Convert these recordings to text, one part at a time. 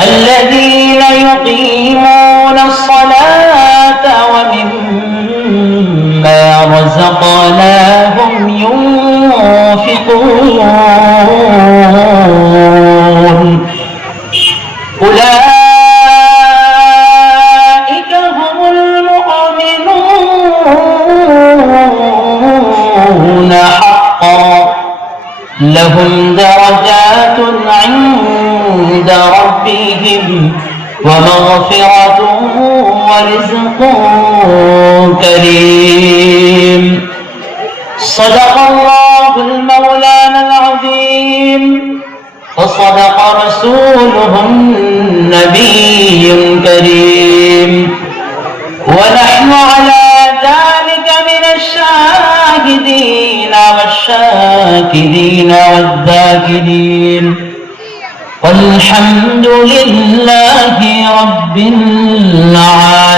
الذين يقيمون الصلاة ومما رزقناهم ينفقون أولئك هم المؤمنون حقا لهم درجات عند ربهم ومغفرة ورزق كريم صدق الله المولانا العظيم وصدق رسوله النبي الكريم ونحن على ذلك من الشاهدين والشاكرين والذاكرين والحمد لله رب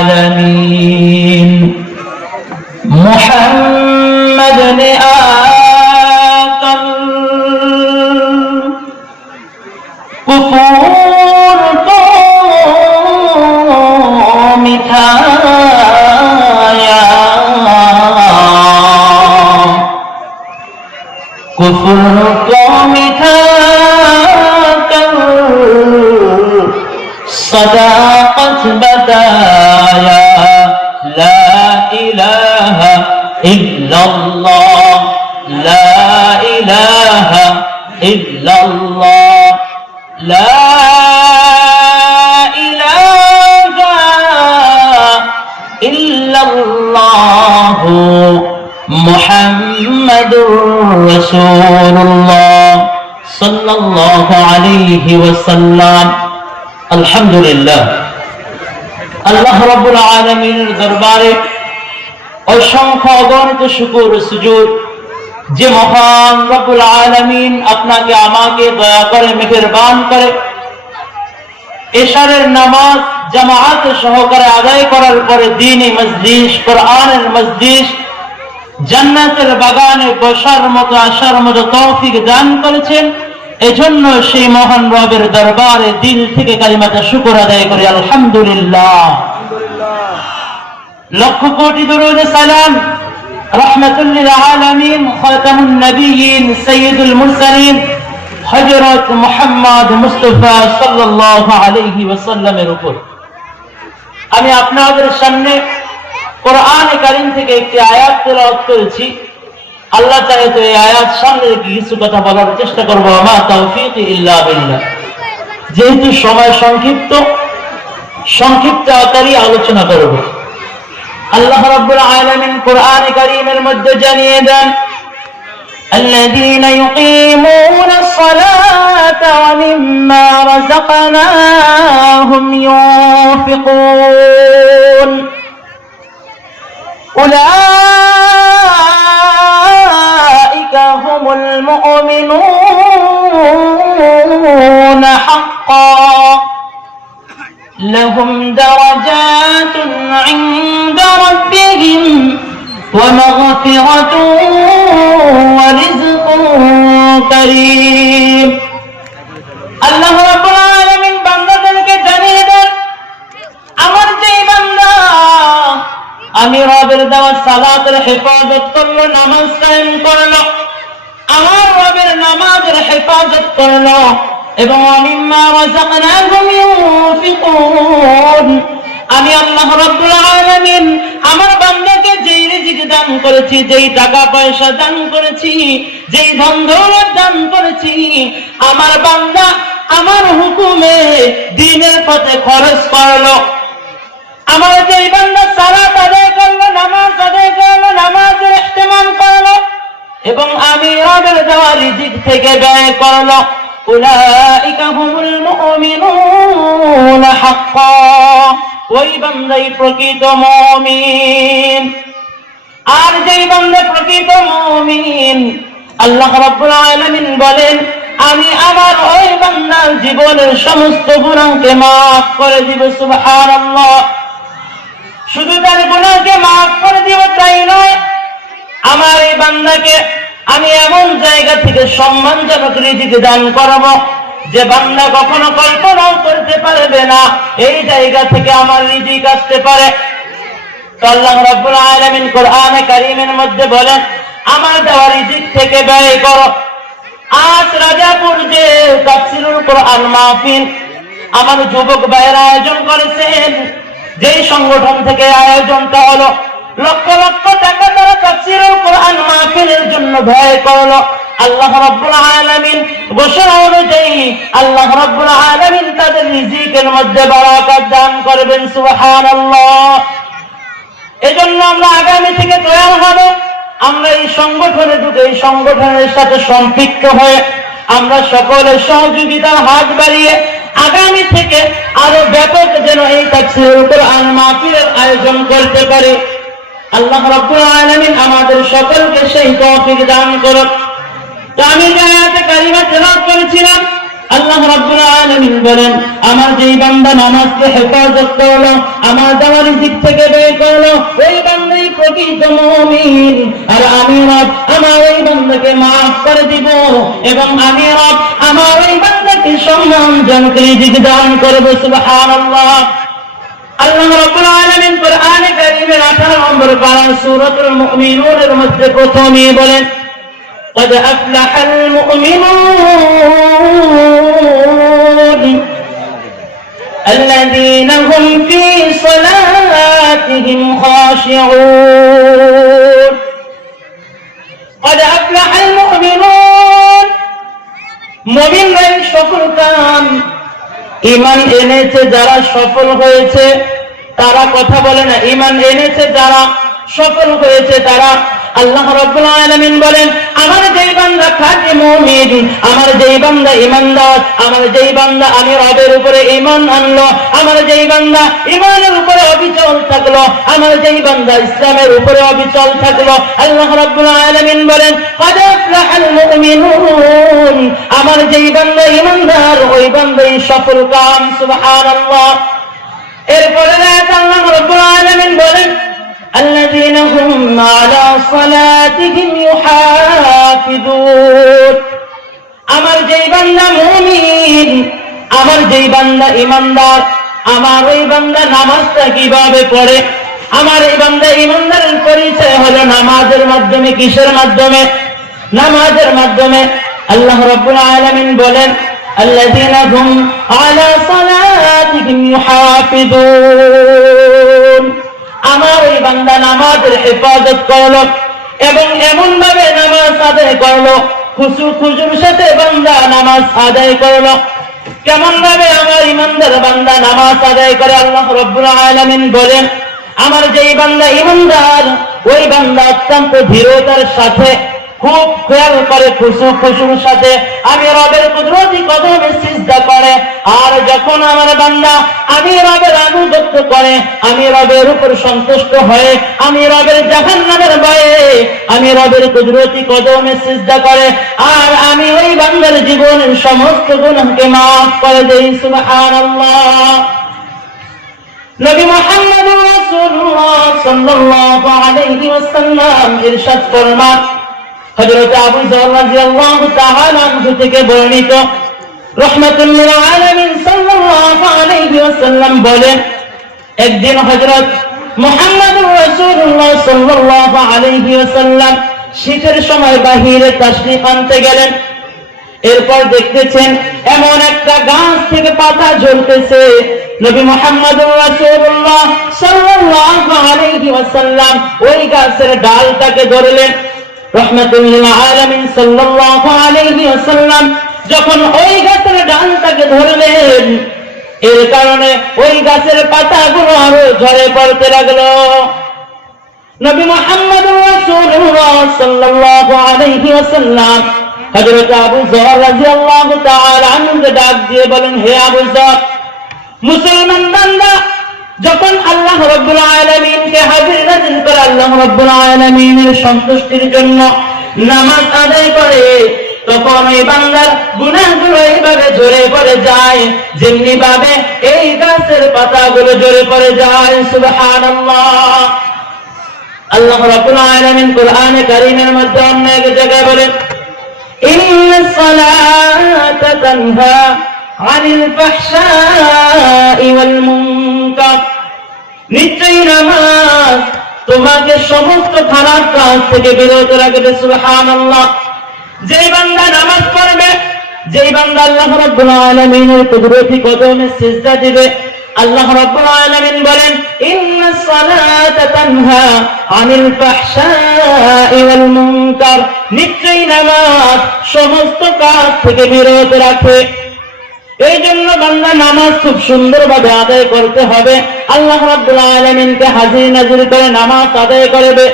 العالمين محمد آكل كفور متايا كفر صداقة بدايا لا إله إلا الله لا إله إلا الله لا إله إلا الله محمد رسول الله صلى الله عليه وسلم আলহামদুলিল্লাহ আল্লাহ রাব্বুল আলামিনের দরবারে অসংখ্য অগণিত শুকর সুজুদ যে মহান রব্বুল আলামিন আপনাকে আমাকে দয়া করে মেহেরবান করে এশারের নামাজ জামাআত সহকারে আদায় করার পরে দ্বীনি মজলিস কোরআনের মজলিস জান্নাতের বাগানে বসার মতো আসার মতো তৌফিক দান করেছেন এজন্য সেই মহান রবের দরবারে দিল থেকে কালিমাতে শুকর আদায় করি আলহামদুলিল্লাহ লক্ষ কোটি দরুদ সালাম রাহমাতুল লিল আলামিন খাতামুন নবিয়্যিন সাইয়্যিদুল মুরসালিন হযরত মুহাম্মদ মুস্তাফা সাল্লাল্লাহু আলাইহি ওয়াসাল্লামের উপর আমি আপনাদের সামনে কোরআনে কারীম থেকে একটি আয়াত তেলাওয়াত করেছি আল্লাহ চাহে তো এই আয়াত সামনে কিছু কথা বলার চেষ্টা করবো আমা তাওফীক ইল্লা বিল্লাহ যেহেতু সময় সংক্ষিপ্ত আকারে আলোচনা করব আল্লাহ রাব্বুল আলামিন কোরআনে কারীমের মধ্যে জানিয়ে দেন الذين يقيمون الصلاة ومما رزقناهم ينفقون أولئك هم المؤمنون حقا لهم درجات عند ربهم ومغفرة ورزق كريم الله رب العالمين বান্দাদেরকে জানিয়ে দেন আমার যেই বান্দা আমি রবের দেওয়া সালাতের হেফাজত করলো নামাজ কায়েম করলো আমার রবের নামাজের হেফাজত করলো এবং মিম্মা রাযাকনাহুম ইউনফিকুন আমি আল্লাহ রাব্বুল আলামিন আমার বান্দাকে যেই রিজিক দান করেছি যেই টাকা পয়সা দান করেছি যেই ধন দৌলত দান করেছি আমার বান্দা আমার হুকুমে দ্বীনের পথে খরচ করলো আমার যেই বান্দা সালাত আদায় করলো নামাজ আদায় করলো নামাজের ইহতিমাম করলো এবং আমি রবের দেওয়া রিজিক থেকে ব্যয় করলো উলাইকা হুমুল মুমিনুন হাক্কা ওই বান্দাই প্রকৃত মুমিন আর যেই বান্দা প্রকৃত মুমিন আল্লাহ রাব্বুল আলামিন বলেন আমি আমার ওই বান্দার জীবনের সমস্ত গুনাহকে maaf করে দিব সুবহানাল্লাহ শুধু তার গুনাহকে maaf করে দিব তাই নয় আমার এই বান্দাকে আমি এমন জায়গা থেকে সম্মানজনক রিজিক দান করব যে বান্দা কখনো কল্পনাও পারবে না, এই জায়গা থেকে আমার রিজিক আসতে পারে। তো আল্লাহ রাব্বুল আলামিন কোরআনে কারীমের মধ্যে বলেন, আমার দেওয়া রিজিক থেকে ব্যয় করো। আজ রাজাপুর যে তাফসীরুল কোরআন মাহফিল আমার যুবক ভাইয়েরা আয়োজন করেছেন, যেই সংগঠন থেকে আয়োজনটা হলো, লক্ষ লক্ষ টাকা তারা তাফসীরুল কোরআন মাহফিলের জন্য ব্যয় করলো। আল্লাহ রাব্বুল আলামিন ঘোষণা অনুযায়ী আল্লাহ রাব্বুল আলামিন তাদের রিজিকের মধ্যে বারাকাত দান করবেন। সুবহানাল্লাহ। এজন্য আমরা আগামী থেকে তৈরি হব, আমরা এই সংগঠনে ঢুকে এই সংগঠনের সাথে সম্পৃক্ত হয়ে আমরা সকলের সহযোগিতার হাত বাড়িয়ে আগামী থেকে আরো ব্যাপক যেন এই তাফসীরুল কোরআন মাহফিলের আয়োজন করতে পারে। আল্লাহ রাব্বুল আলামিন আমাদের সকলকে সেই তৌফিক দান করুন। তো আমি যে আয়াতে কারিমা তেলাওয়াত করেছিলাম, আল্লাহ রাব্বুল আলামিন বলেন, আমার যেই বান্দা নামাজকে হেফাজত করলো, আমার দেওয়া রিজিক থেকে ব্যয় করলো, ওই বান্দাই প্রকৃত মুমিন। আর আমি রব আমার ওই বান্দাকে মাফ করে দিব, এবং আমি রব আমার ওই বান্দাকে সম্মানজনক রিজিক দান করব। সুবহানাল্লাহ। আল্লাহ রাব্বুল আলামিন কোরআনে কারীমের 18 নম্বর পারা সূরাতুল মুমিনুনের মধ্যে প্রথমেই বলেন, قد أفلح المؤمنون الذين هم في صلاتهم خاشعون قد أفلح المؤمنون মুমিনরা সফল কাম ঈমান এনেছে যারা সফল হয়েছে তারা কথা বলে না, ঈমান এনেছে যারা সফল হয়েছে তারা। আল্লাহ রাব্বুল আলামিন বলেন, আমার যেই বান্দা খাঁটি মুমিন, আমার যেই বান্দা ঈমানদার, আমার যেই বান্দা আমি রবের উপরে ঈমান আনলো, আমার যেই বান্দা ঈমানের উপরে অবিচল থাকলো, আমার যেই বান্দা ইসলামের উপরে অবিচল থাকলো, আল্লাহ রাব্বুল আলামিন বলেন, قد أفلح المؤمنون আমার যেই বান্দা ঈমানদার ওই বান্দাই সফল কাম। সুবহানাল্লাহ। এরপরে আল্লাহ রাব্বুল আলামিন বলেন, الذين هم على صلاتهم يحافظون আমার যেই বান্দা মুমিন, আমার যেই বান্দা ঈমানদার, আমার ওই বান্দা নামাজটা কিভাবে পড়ে, আমার এই বান্দা ঈমানদারের পরিচয় হলো নামাজের মাধ্যমে। কিসের মাধ্যমে? নামাজের মাধ্যমে। আল্লাহ রাব্বুল আলামিন বলেন, الذين هم على صلاتهم يحافظون আমার ওই বান্দা নামাজের হেফাজত করলো এবং এমন ভাবে নামাজ আদায় করলো, খুশু খুশুর সাথে বান্দা নামাজ আদায় করলো। কেমন ভাবে আমার ঈমানদার বান্দা নামাজ আদায় করে? আল্লাহ রাব্বুল আলামিন বলেন, আমার যেই বান্দা ঈমানদার ওই বান্দা অত্যন্ত দৃঢ়তার সাথে খুব খেয়াল করে খুশু খুশুর সাথে আমি রবের কুদরতি কদমে সিজদা করে। আর যখন আমার বান্দা আমি রবের আনুগত্য করে, আমি রবের উপর সন্তুষ্ট হয়ে আমি রবের জাহান্নামের ভয়ে আমি রবের কুদরতি কদমে সিজদা করে, আর আমি ওই বান্দার জীবনের সমস্ত গুনাহকে maaf করে দেই। সুবহানাল্লাহ। নবী মুহাম্মদুর রাসূলুল্লাহ সাল্লাল্লাহু আলাইহি ওয়াসাল্লাম ইরশাদ ফরমান, হযরত আবু যর রাদিয়াল্লাহু তাআলা আনহু থেকে বর্ণিত, রাহমাতুল লিল আলামিন সাল্লাল্লাহু আলাইহি ওয়াসাল্লাম বলেন, একদিন হযরত মুহাম্মদুর রাসূলুল্লাহ সাল্লাল্লাহু আলাইহি ওয়াসাল্লাম শীতের সময় বাহিরে তাশরীফ আনতে গেলেন। এরপর দেখতেছেন এমন একটা গাছ থেকে পাতা ঝরতেছে। নবী মুহাম্মদুর রাসূলুল্লাহ সাল্লাল্লাহু আলাইহি ওয়াসাল্লাম ওই গাছের ডালটাকে ধরলেন। রাহমাতুল লিল আলামিন সাল্লাল্লাহু আলাইহি ওয়াসাল্লাম যখন ওই গাছের ডালটাকে ধরলেন, এর কারণে ওই গাছের পাতাগুলো আরো ঝরে পড়তে লাগলো। নবী মুহাম্মদুর রাসূলুল্লাহ সাল্লাল্লাহু আলাইহি ওয়াসাল্লাম হযরত আবু যর রাদিয়াল্লাহু তাআলা আনহুকে ডাক দিয়ে বলেন, হে আবু যর, মুসলমান বান্দা যখন আল্লাহ রাব্বুল আলামিনকে হাজির নাজির করে আল্লাহ রাব্বুল আলামিনের সন্তুষ্টির জন্য নামাজ আদায় করে, তখন এই বান্দার গুনাহগুলো এইভাবে ঝরে পড়ে যায় যেমনি ভাবে এই গাছের পাতাগুলো ঝরে পড়ে যায়। সুবহানাল্লাহ। আল্লাহ রাব্বুল আলামিন কোরআনে কারীমের মধ্যে অন্য এক জায়গায় বলেন, ইন্নাস সালাতা তানহা আনিল ফাহশাই নিশ্চয়ই নামাজ তোমাকে সমস্ত খারাপ কাজ থেকে বিরত রাখবে। সুবহানাল্লাহ। যেই বান্দা নামাজ পড়বে, যেই বান্দা আল্লাহ রাব্বুল আলামিনের কুদরতি কদমে সিজদা দিবে, আল্লাহ রাব্বুল আলামিন বলেন ইন্নাস সালাতা তানহা আনিল ফাহশাই ওয়াল মুনকার, নিশ্চয়ই নামাজ সমস্ত কাজ থেকে বিরত রাখে। এই জন্য বান্দা নামাজ খুব সুন্দরভাবে আদায় করতে হবে। আল্লাহ রাব্বুল আলামিনকে হাজির নাজির করে নামাজ আদায় করবে।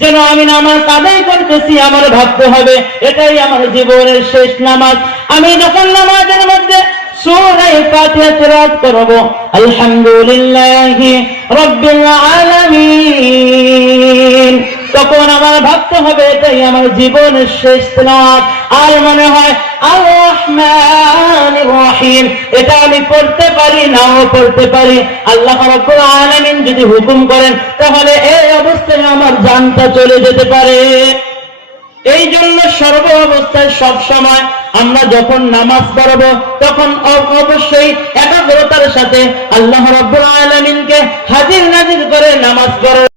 যেন আমি নামাজ আদায় করতেছি আমার ভাবতে হবে এটাই আমার জীবনের শেষ নামাজ। আমি যখন নামাজের মধ্যে সূরা ফাতিহা তেলাওয়াত করব, আলহামদুলিল্লাহি রাব্বিল আলামিন, তখন আমার ভাবতে হবে এটাই আমার জীবনের শেষ তেলাওয়াত। আর মনে হয় আর রহমানির রহিম, এটা আমি পড়তে পারি নাও পড়তে পারি। আল্লাহ রাব্বুল আলামিন যদি হুকুম করেন তাহলে এই অবস্থায় আমার জানটা চলে যেতে পারে। এই জন্য সর্ব অবস্থায় সব সময় আমরা যখন নামাজ পড়ব তখন অবশ্যই একাগ্রতার সাথে আল্লাহ রাব্বুল আলামিনকে হাজির নাজির করে নামাজ পড়ব।